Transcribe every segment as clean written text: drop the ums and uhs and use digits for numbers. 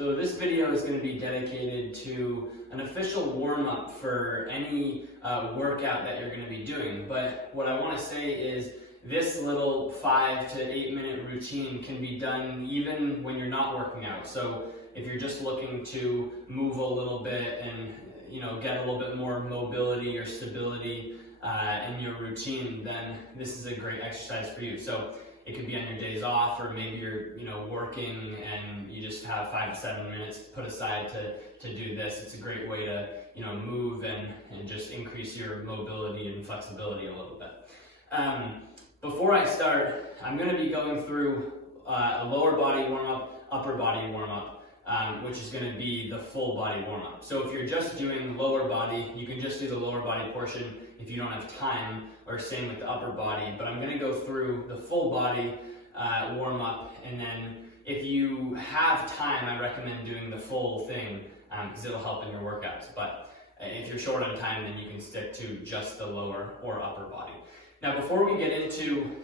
So this video is going to be dedicated to an official warm-up for any workout that you're going to be doing. But what I want to say is this little 5 to 8 minute routine can be done even when you're not working out. So if you're just looking to move a little bit and get a little bit more mobility or stability in your routine, then this is a great exercise for you. So it could be on your days off, or maybe you're working and you just have 5 to 7 minutes put aside to do this. It's a great way to move and just increase your mobility and flexibility a little bit. Before I start, I'm going to be going through a lower body warm-up, upper body warm-up, which is going to be the full body warm-up. So if you're just doing lower body, you can just do the lower body portion if you don't have time, or same with the upper body. But I'm going to go through the full body warm-up, and then if you have time, I recommend doing the full thing because it'll help in your workouts. But if you're short on time, then you can stick to just the lower or upper body. Now, before we get into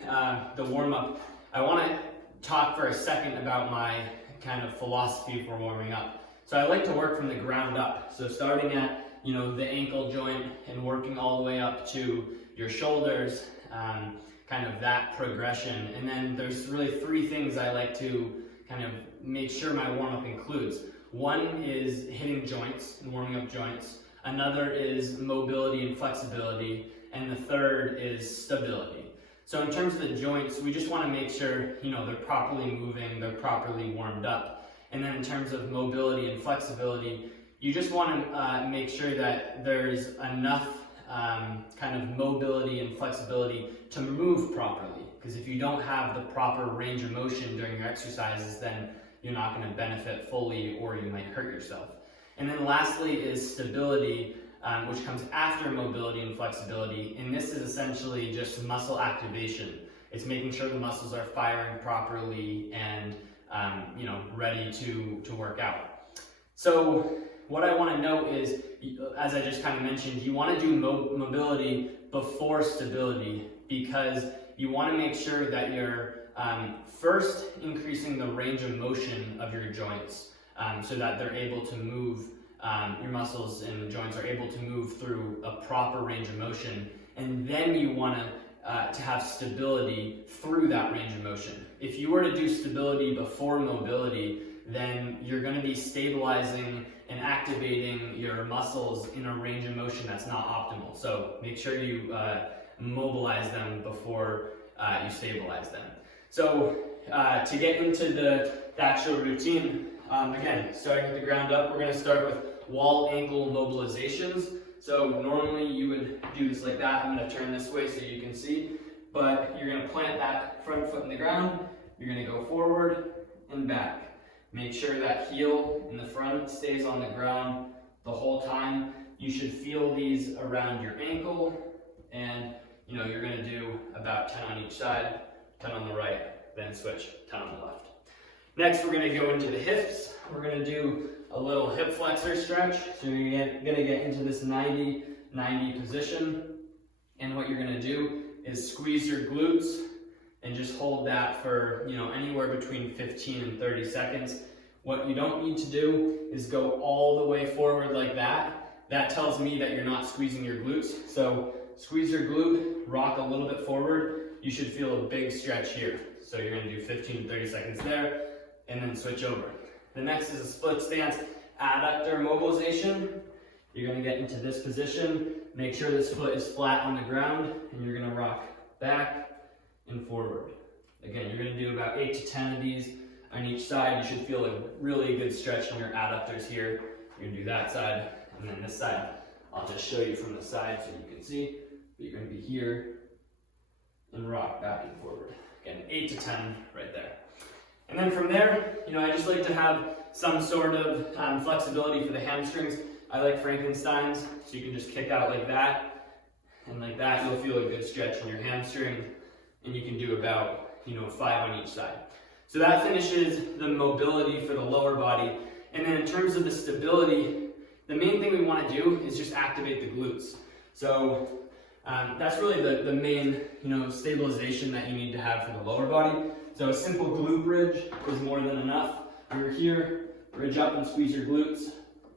the warm-up, I want to talk for a second about my kind of philosophy for warming up. So I like to work from the ground up. So starting at the ankle joint and working all the way up to your shoulders, kind of that progression. And then there's really 3 things I like to kind of make sure my warm-up includes. One is hitting joints and warming up joints. Another is mobility and flexibility. And the third is stability. So in terms of the joints, we just want to make sure they're properly moving, they're properly warmed up. And then in terms of mobility and flexibility, you just want to make sure that there's enough kind of mobility and flexibility to move properly. Because if you don't have the proper range of motion during your exercises, then you're not going to benefit fully, or you might hurt yourself. And then lastly is stability, which comes after mobility and flexibility. And this is essentially just muscle activation. It's making sure the muscles are firing properly and ready to work out. So what I want to note is, as I just kind of mentioned, you want to do mobility before stability, because you want to make sure that you're first increasing the range of motion of your joints so that they're able to move. Your muscles and the joints are able to move through a proper range of motion, and then you want to have stability through that range of motion. If you were to do stability before mobility, then you're going to be stabilizing and activating your muscles in a range of motion that's not optimal. So make sure you mobilize them before you stabilize them. So to get into the actual routine, again, starting with the ground up, we're going to start with wall ankle mobilizations. So normally you would do this like that. I'm going to turn this way so you can see, but you're going to plant that front foot in the ground. You're going to go forward and back. Make sure that heel in the front stays on the ground the whole time. You should feel these around your ankle, and you're going to do about 10 on each side, 10 on the right, then switch 10 on the left. Next, we're going to go into the hips. We're going to do a little hip flexor stretch. So you're going to get into this 90-90 position. And what you're going to do is squeeze your glutes and just hold that for anywhere between 15 and 30 seconds. What you don't need to do is go all the way forward like that. That tells me that you're not squeezing your glutes. So squeeze your glute, rock a little bit forward. You should feel a big stretch here. So you're going to do 15 to 30 seconds there, and then switch over. The next is a split stance adductor mobilization. You're going to get into this position. Make sure this foot is flat on the ground, and you're going to rock back and forward. Again, you're going to do about 8 to 10 of these on each side. You should feel a really good stretch in your adductors here. You're going to do that side, and then this side. I'll just show you from the side so you can see. But you're going to be here and rock back and forward. Again, 8 to 10 right there. And then from there, I just like to have some sort of flexibility for the hamstrings. I like Frankenstein's, so you can just kick out like that. And like that, you'll feel a good stretch in your hamstring. And you can do about 5 on each side. So that finishes the mobility for the lower body. And then in terms of the stability, the main thing we want to do is just activate the glutes. So that's really the main stabilization that you need to have for the lower body. So a simple glute bridge is more than enough. You're here, bridge up and squeeze your glutes,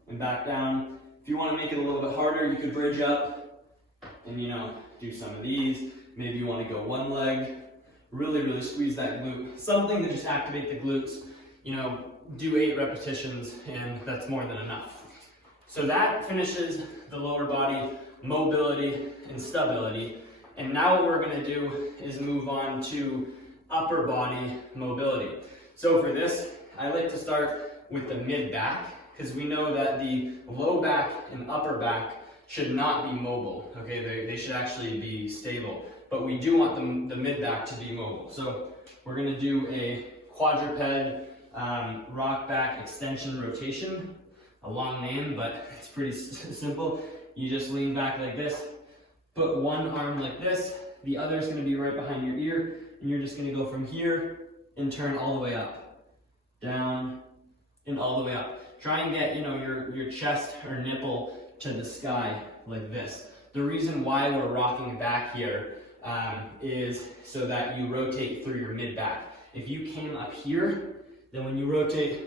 and back down. If you want to make it a little bit harder, you could bridge up and, you know, do some of these. Maybe you want to go one leg, really squeeze that glute. Something to just activate the glutes. You know, do 8 repetitions, and that's more than enough. So that finishes the lower body mobility and stability. And now what we're going to do is move on to upper body mobility. So for this, I like to start with the mid back, because we know that the low back and upper back should not be mobile. Okay, they should actually be stable, but we do want the mid back to be mobile. So we're going to do a quadruped rock back extension rotation. A long name, but it's pretty simple. You just lean back like this, put one arm like this, the other is going to be right behind your ear, and you're just going to go from here and turn all the way up, down, and all the way up. Try and get, you know, your chest or nipple to the sky like this. The reason why we're rocking back here is so that you rotate through your mid back. If you came up here, then when you rotate,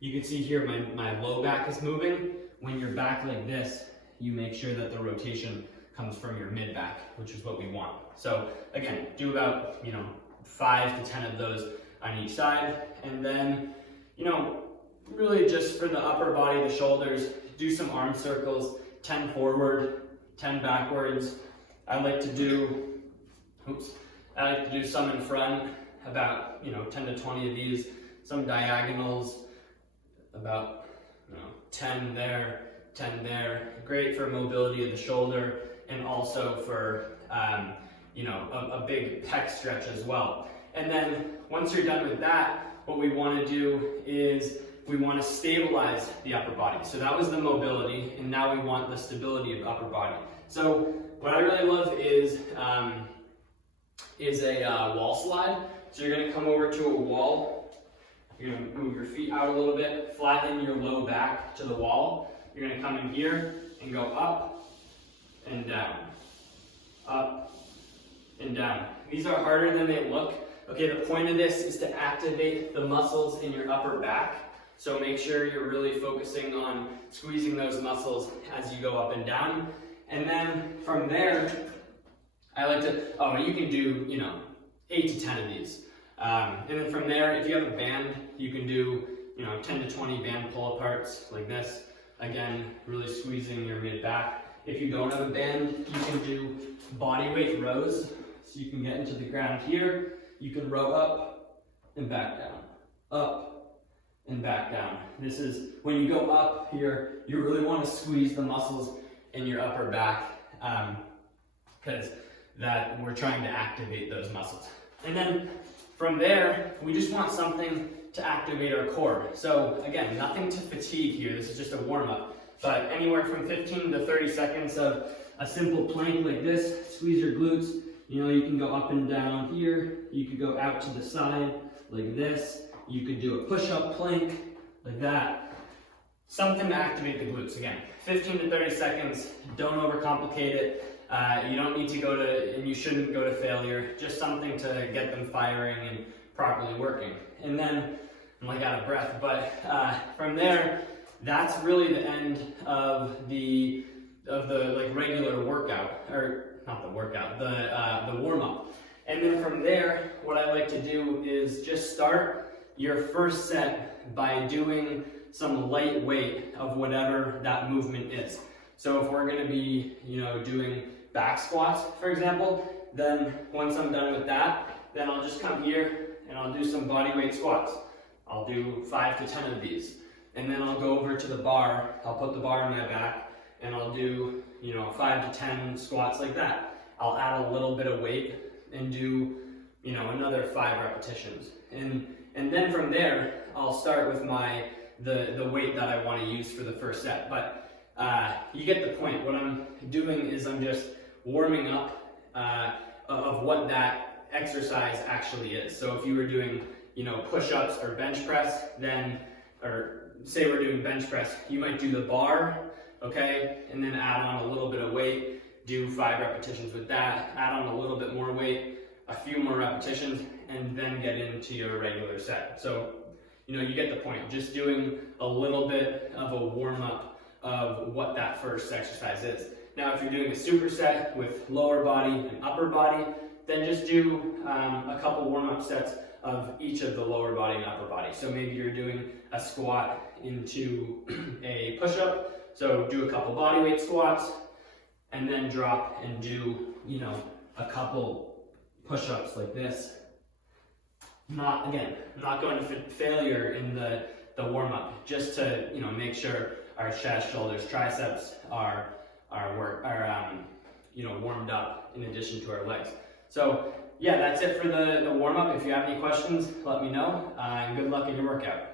you can see here my low back is moving. When you're back like this, you make sure that the rotation comes from your mid back, which is what we want. So again, do about, you know, 5 to 10 of those on each side. And then, you know, really just for the upper body, the shoulders, do some arm circles, 10 forward, 10 backwards. I like to do some in front, about, you know, 10 to 20 of these, some diagonals, about, you know, 10 there, 10 there. Great for mobility of the shoulder, and also for, you know, a big pec stretch as well. And then once you're done with that, what we want to do is we want to stabilize the upper body. So that was the mobility, and now we want the stability of the upper body. So what I really love is a wall slide. So you're going to come over to a wall. You're going to move your feet out a little bit, flatten your low back to the wall. You're going to come in here and go up and down, up and down. These are harder than they look. Okay, the point of this is to activate the muscles in your upper back. So make sure you're really focusing on squeezing those muscles as you go up and down. And then from there, I like to, you can do, you know, 8 to 10 of these. And then from there, if you have a band, you can do, you know, 10 to 20 band pull-aparts like this. Again, really squeezing your mid-back. If you don't have a band, you can do body weight rows. So you can get into the ground here. You can row up and back down, up and back down. This is, when you go up here, you really want to squeeze the muscles in your upper back, because that we're trying to activate those muscles. And then from there, we just want something to activate our core. So again, nothing to fatigue here. This is just a warm-up. But anywhere from 15 to 30 seconds of a simple plank like this, squeeze your glutes. You know, you can go up and down here. You could go out to the side like this. You could do a push-up plank like that. Something to activate the glutes. Again, 15 to 30 seconds. Don't overcomplicate it. You don't need to go to, and you shouldn't go to failure. Just something to get them firing and properly working. And then, I'm like out of breath, but from there, that's really the end of the like regular workout, or not the workout, the warm-up. And then from there, what I like to do is just start your first set by doing some light weight of whatever that movement is. So if we're going to be, you know, doing back squats, for example, then once I'm done with that, then I'll just come here and I'll do some body weight squats. I'll do 5 to 10 of these. And then I'll go over to the bar, I'll put the bar on my back, and I'll do, you know, 5 to 10 squats like that. I'll add a little bit of weight and do, you know, another 5 repetitions. And then from there, I'll start with the weight that I want to use for the first set. But you get the point. What I'm doing is I'm just warming up of what that exercise actually is. So if you were doing, you know, push-ups or bench press, then, or say we're doing bench press, you might do the bar, okay, and then add on a little bit of weight, do 5 repetitions with that, add on a little bit more weight, a few more repetitions, and then get into your regular set. So, you you get the point. Just doing a little bit of a warm-up of what that first exercise is. Now, if you're doing a superset with lower body and upper body, then just do a couple warm-up sets of each of the lower body and upper body. So maybe you're doing a squat into a push-up, so do a couple bodyweight squats, and then drop and do, a couple push-ups like this. Not going to failure in the warm-up, just to, make sure our chest, shoulders, triceps are warmed up in addition to our legs. So yeah, that's it for the warm-up. If you have any questions, let me know, and good luck in your workout.